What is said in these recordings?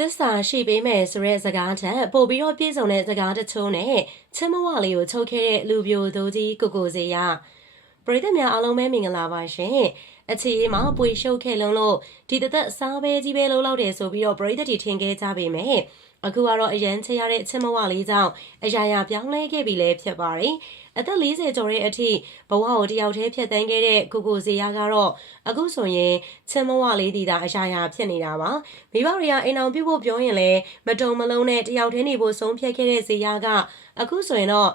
သစ္စာရှိပေးမယ်ဆိုတဲ့စကားထက်ပို့ပြီးတော့ပြည့်စုံတဲ့စကားတချို့နဲ့ချစ်မဝလေးကိုချုပ်ခဲ့တဲ့လူပြိုသူကြီးကိုစေရပရိသတ်များအားလုံးပဲမင်္ဂလာပါရှင်အခြေအေးမှာပွေရှုပ်ခဲ့လုံးလို့ဒီသက်စားပဲကြီးပဲလုံးလောက်တယ်ဆိုပြီးတော့ပရိသတ်တီထင်ခဲ့ကြပေမဲ့အခုကတော့အရန်ချရတဲ့ချစ်မဝလေးကြောင့်အရာရာပြောင်းလဲခဲ့ပြီလဲဖြစ်ပါတယ်အသက်40ကျော်တဲ့အထိဘဝကိုတယောက်တည်းဖြတ်သန်းခဲ့တဲ့ကိုစေရကတော့အခုဆိုရင်ချစ်မဝလေးတီတာအရာရာဖြစ်နေတာပါမိဘတွေကအိမ်အောင်ပြုတ်ဖို့ပြောရင်လည်းမတုံမလုံးနဲ့တယောက်တည်းနေဖို့ဆုံးဖြတ်ခဲ့တဲ့စေရကအခုဆိုရင်တော့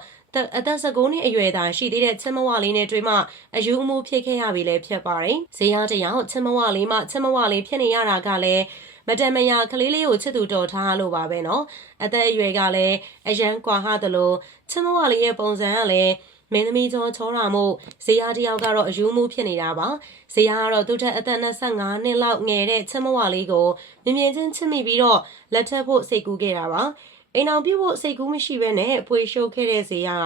အသက်19နှစ်အရွယ်သာရှိသေးတဲ့ချစ်မဝလေးနဲ့တွေ့မှအယူအမှုဖြစ်ခဲ့ရပြီလဲဖြစ်ပါတယ်။ဇေယျတယောက်ချစ်မဝလေးမှချစ်မဝလေးဖြစ်နေရတာကလည်းမတန်မယာကလေးလေးကိုချစ်သူတော်ထားလို့ပါပဲနော်။အသက်အရွယ်ကလည်းအရန်ကွာဟသလိုချစ်မဝလေးရဲ့ပုံစံကလည်းမင်းသမီးကျော်ချောတာမို့ဇေယျတယောက်ကတော့အယူမှုဖြစ်နေတာပါ။ဇေယျကတော့သူ့ထက်အသက်25နှစ်လောက်ငယ်တဲ့ချစ်မဝလေးကိုမြင်မြင်ချင်းချစ်မိပြီးတော့လက်ထပ်ဖို့စိတ်ကူးခဲ့တာပါ။အိမ်အောင်ပြုတ်ဖို့စိတ်ကူးမရှိဘဲနဲ့ပွေရှုပ်ခဲ့တဲ့ဇေယျက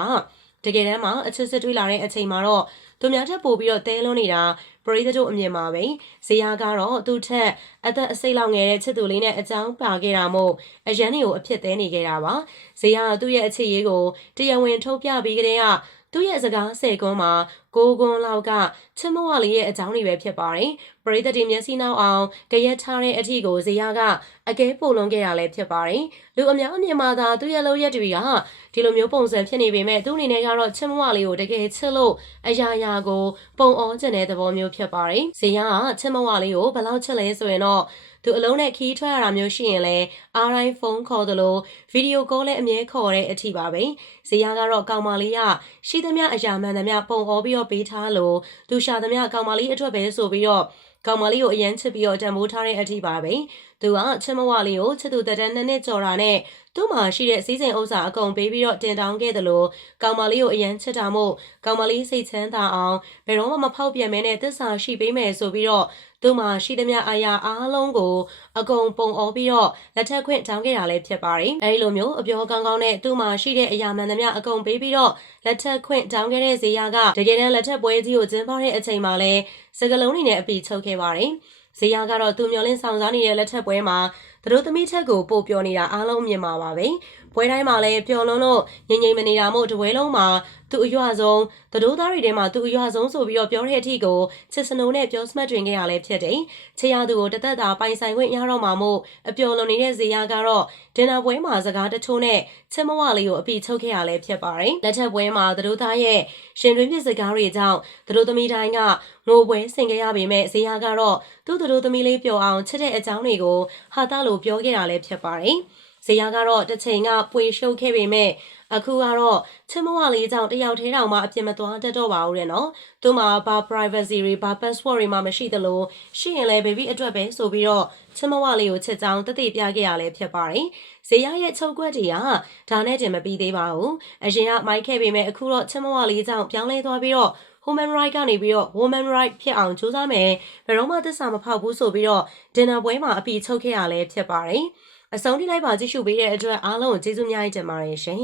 တကယ်တမ်းမှာအချစ်စစ်တွေ့လာတဲ့အချိန်မှာတော့သူများထက်ပိုပြီးတော့တဲလွန်းနေတာပရိသတ်တို့အမြင်မှာပဲဇေယျကတော့သူ့ထက်အသက်အစိတ်လောက်ငယ်တဲ့ချစ်သူလေးနဲ့အကြောင်းပါခဲ့တာမို့အရန်တွေကိုအဖြစ်သေးနေခဲ့တာပါဇေယျကသူ့ရဲ့အခြေရေးကိုတရားဝင်ထုတ်ပြပြီးကြတဲ့ကသူ့ရဲ့စကား10ကွန်းမှာ9ကွန်းလောက်ကချစ်မဝလေးရဲ့အကြောင်းတွေပဲဖြစ်ပါတယ်ပရိသတ်တွေမျက်စိနောက်အောင်ကြရက်ထားတဲ့အထီကိုဇေယျကအကဲပို့လွန်ခဲ့တာလည်းဖြစ်ပါတယ်လူအများအမြင်မှာသာသူ့ရဲ့လုပ်ရက်တွေကဒီလိုမျိုးပုံစံဖြစ်နေပေမဲ့သူ့အနေနဲ့ကတော့ချစ်မဝလေးကိုတကယ်ချစ်လို့အရာရာကိုပုံအောကျင်တဲ့သဘောမျိုးဖြစ်ပါတယ်ဇေယျကချစ်မဝလေးကိုဘယ်လောက်ချစ်လဲဆိုရင်တော့သူအလုံးနဲ့ခီးထွက်ရတာမျိုးရှိရင်လဲအားတိုင်းဖုန်းခေါ်သလိုဗီဒီယိုကောလည်းအမြဲခေါ်တဲ့အထိပါပဲဇေယျကတော့ကောင်မလေးကရှိသမျှအရာမှန်သမျှပုံအောပြီးတော့ပေးထားလို့သူရှာသမျှကောင်မလေးအတွက်ပဲဆိုပြီးတော့ကောင်မလေးကိုအရန်ချစ်ပြီးတော့တန်ဖိုးထားတဲ့အထိပါပဲသူကချစ်မဝလေးကိုချစ်သူတက်တဲ့နှစ်ကျော်တာနဲ့သူ့မှာရှိတဲ့စီးစိမ်ဥစ္စာအကုန်ပေးပြီးတော့တင်တောင်းခဲ့တယ်လို့ကောင်မလေးကိုအရန်ချစ်တာမို့ကောင်မလေးစိတ်ချမ်းသာအောင်ဘယ်တော့မှမဖောက်ပြန်မဲနဲ့သစ္စာရှိပေးမယ်ဆိုပြီးတော့သူ့မှာရှိသမျှအာရအားလုံးကိုအကုန်ပုံအောပြီးတော့လက်ထက်ခွင့်တောင်းခဲ့တာလည်းဖြစ်ပါတယ်အဲဒီလိုမျိုးအပြောကောင်းကောင်းနဲ့သူ့မှာရှိတဲ့အရာမှန်သမျှအကုန်ပေးပြီးတော့လက်ထက်ခွင့်တောင်းခဲ့တဲ့ဇေယျကတကယ်တမ်းလက်ထက်ပွဲကြီးကိုကျင်းပတဲ့အချိန်မှာလဲစကလုံးတွေနဲ့အပီချုပ်ခဲ့ပါတယ်ဇေယျကတော့သူမျောလင်းဆောင်စားနေတဲ့လက်ထက်ပွဲမှာသူတို့သမီးချက်ကိုပို့ပြောနေတာအားလုံးမြင်မှာပါပဲပွဲတိုင်းမှာလည်းပျော်လွန်းလို့ငြိမ်ငြိမ်မနေတာမို့တပွဲလုံးမှာသူအရွဆုံးသတို့သားတွေထဲမှာသူအရွဆုံးဆိုပြီးတော့ပြောတဲ့အထိကိုချစ်စနိုးနဲ့ပြောစမှတ်တွင်ခဲ့ရလဲဖြစ်တယ်ချေရသူကိုတသက်တာပိုင်ဆိုင်ခွင့်ရတော့မှာမို့အပျော်လွန်နေတဲ့ဇေယျကတော့ဒင်နာပွဲမှာစကားတချို့နဲ့ချစ်မဝလေးကိုအပီချုပ်ခဲ့ရလဲဖြစ်ပါတယ်လက်ထက်ပွဲမှာသတို့သားရဲ့ရှင်တွင်ဖြစ်စကားတွေကြောင့်သတို့သမီးတိုင်းကငိုပွဲဆင်ခဲ့ရပေမဲ့ဇေယျကတော့သူ့သတို့သမီးလေးပျော်အောင်ချစ်တဲ့အကြောင်းတွေကိုဟာတာလို့ပြောခဲ့တာလည်းဖြစ်ပါတယ်ဇေယျကတော့တစ်ချိန်ကပွေရှုပ်ခဲ့ပေမဲ့အခုကတော့ချစ်မဝလေးကြောင့်တယောက်ထဲတောင်မှအပြစ်မသွားတတ်တော့ပါဘူးတဲ့နော်သူ့မှာဘာ privacy တွေဘာ password တွေမှမရှိသလိုရှိရင်လည်း baby အတွက်ပဲဆိုပြီးတော့ချစ်မဝလေးကိုချစ်ကြောင်းတသိပြခဲ့ရလဲဖြစ်ပါတယ်ဇေယျရဲ့ချုပ်ကွက်တွေကဒါနဲ့တင်မပြီးသေးပါဘူးအရင်ကမိုက်ခဲ့ပေမဲ့အခုတော့ချစ်မဝလေးကြောင့်ပြောင်းလဲသွားပြီးတော့human right ကနေပြီးတော့ woman right ဖြစ်အောင်ကြိုးစားမယ်ဘယ်တော့မှသစ္စာမဖောက်ဘူးဆိုပြီးတော့ဒင်နာပွဲမှာအပီချုပ်ခဲ့ရလဲဖြစ်ပါတယ်အဆုံးထိလိုက်ပါကြည့်ရှုပေးတဲ့အတွက်အားလုံးကိုကျေးဇူးများတင်ပါတယ်ရှင်